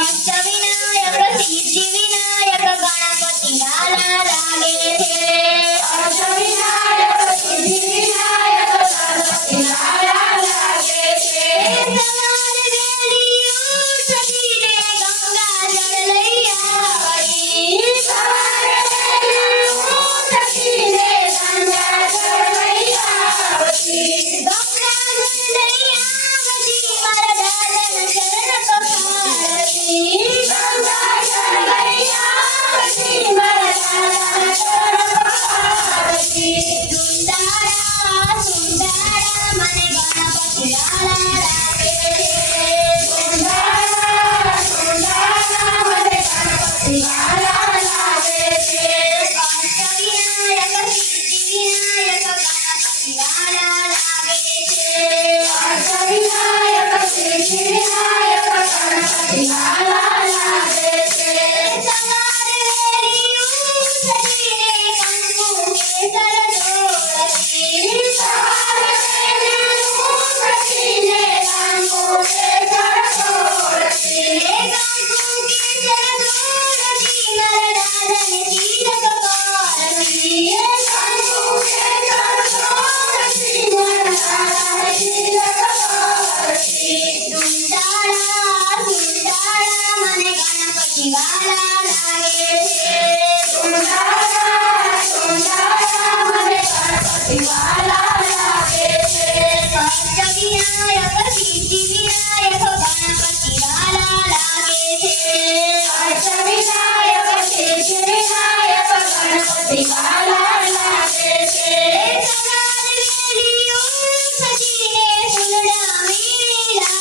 અષ્ટવિનાયક સિદ્ધિવિનાયક ગણપતિ લાલા લાગે છે અષ્ટવિનાયક સિદ્ધિવિનાયક ગણપતિ લાલા લાગે છે સવારે વેલી ઉઠીને ગંગા જળ લઈ આવી સવારે વેલી ઉઠીને ગંગા જળ લઈ આવી ગંગા જળ લઈ આવી મારા દાદાના ચરણ પખારતી ગંગા જળ લઈ આવી મારા દાદાના ચરણ પખારતી સુંદરા સુંદરા મને ગણપતિ લાલા લાગે છે સુંદરા સુંદરા મને ગણપતિ લાલા લાગે છે અષ્ટવિનાયક સિદ્ધિવિનાયક ગણપતિ લાલા લાગે છે અષ્ટવિનાયક સિદ્ધિવિનાયક ગણપતિ લાલા લાગે છે સવારે વેલી ઉઠીને કંકુ કેસર દોરતી સવારે વેલી ઉઠીને કંકુ કેસર દોરતી કંકુ કેસર દોરતી મારા દાદાને તિલક કરતી કંકુ કેસર દોરતી મારા દાદાને તિલક કરતી સુંદરા સુંદરા મને ગણપતિ લાલા લાગે છે સુંદરા સુંદરા મને ગણપતિ લાલા લાગે છે અષ્ટવિનાયક સિદ્ધિવિનાયક ગણપતિ લાલા લાગે છે અષ્ટવિનાયક સિદ્ધિવિનાયક ગણપતિ લાલા લાગે છે સવારે વેલી ઉઠીને ફૂલડા મેલાવતી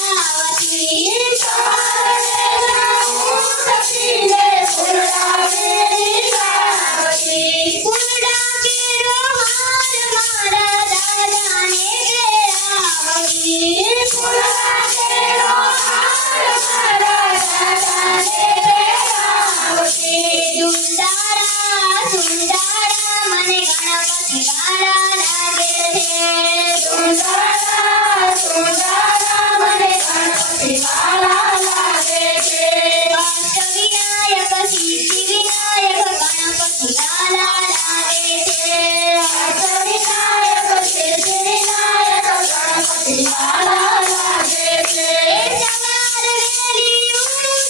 સવારે વેલી ઉઠીને ફૂલડા મેલાવતી ફૂલડા કેરો હાર મારા દાદાને પહેરાવતી ફૂલડા કેરો હાર મારા દાદાને પહેરાવતી સુંદરા સુંદરા મને ગણપતિ લાલા લાગે છે સુંદરા સુંદરા મને ગણપતિ લાલા લાગે છે અષ્ટવિનાયક સિદ્ધિવિનાયક ગણપતિ લાલા લાગે છે અષ્ટવિનાયક સિદ્ધિવિનાયક ગણપતિ લાલા લાગે છે સવારે વેલી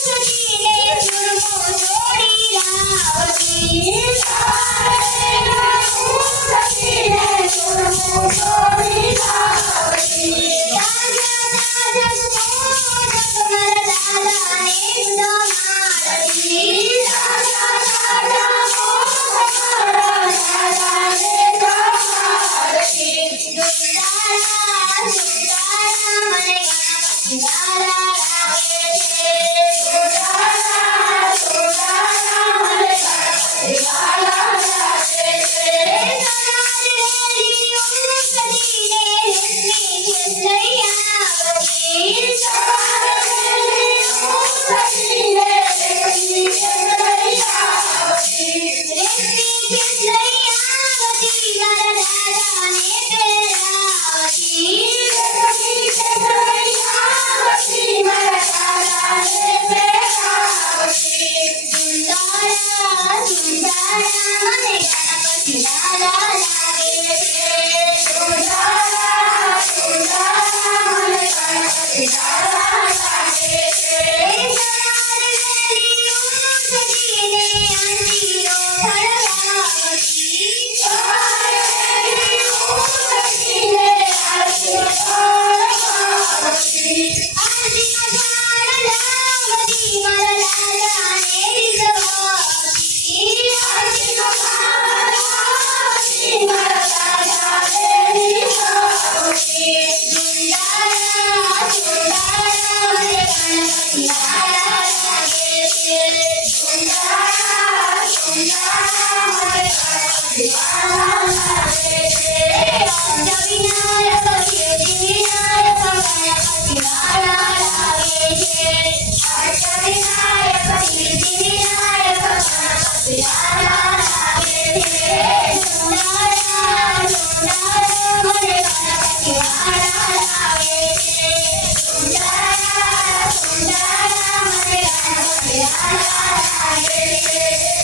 ઉઠીને ચૂરમો ચોળી લાવતી સવારે વેલી ઉઠીને ચૂરમો ચોળી લાવતી તાજા તાજા મોદક મારા દાદાને જમાડતી તાજા તાજા મોદક મારા દાદાને જમાડતી સુંદરા સુંદરા મને ગણપતિ લાલા લાગે છે સુંદરા સુંદરા મને ગણપતિ લાલા લાગે છે સવારે વેલી ઉઠીને રેશમી કેસ લઈ આવતી સવારે વેલી ઉઠીને રેશમી કેસ લઈ આવતી રેશમી કેસ લઈ આવતી મારા દાદાને પહેરાવતી રેશમી કેસ લઈ આવતી રે